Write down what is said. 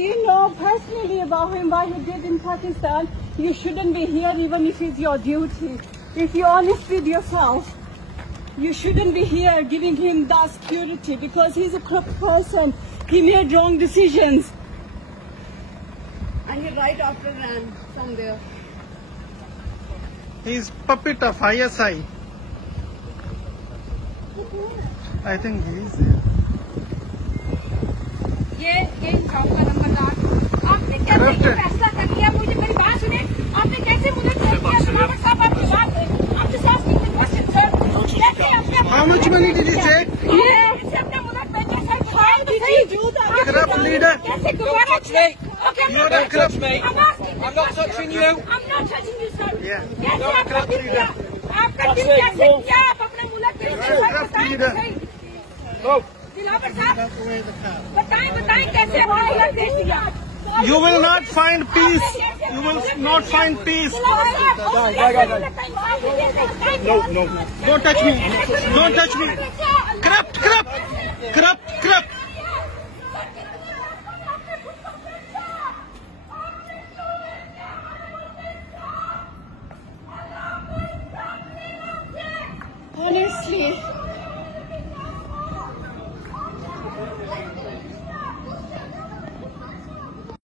you know personally about him, what he did in Pakistan, you shouldn't be here even if it's your duty. If you're honest with yourself, you shouldn't be here giving him that security because he's a corrupt person. He made wrong decisions. And he right after ran somewhere. He's puppet of ISI. I think he is there. ये आपका नंबरदार आपने कैसे फैसला कर लिया मुझे मेरी बात सुने आपने कैसे मुझे दलावर साहब आपकी बात है आपके साथ क्वेश्चन सर कैसे अपने How much money did you say? ये अपने मुल्क में कैसे Corrupt leader. कैसे दोबारा okay You don't touch me. I'm not touching you. I'm not touching you sir. Yeah. कैसे आपका दिल किया आपका दिल कैसे किया आप अपने मुल्क के Corrupt leader. दलावर साहब बताएं कैसे आपने मुल्क देश दिया You will not find peace. You will not find peace. No. Don't touch me. Don't touch me. Corrupt.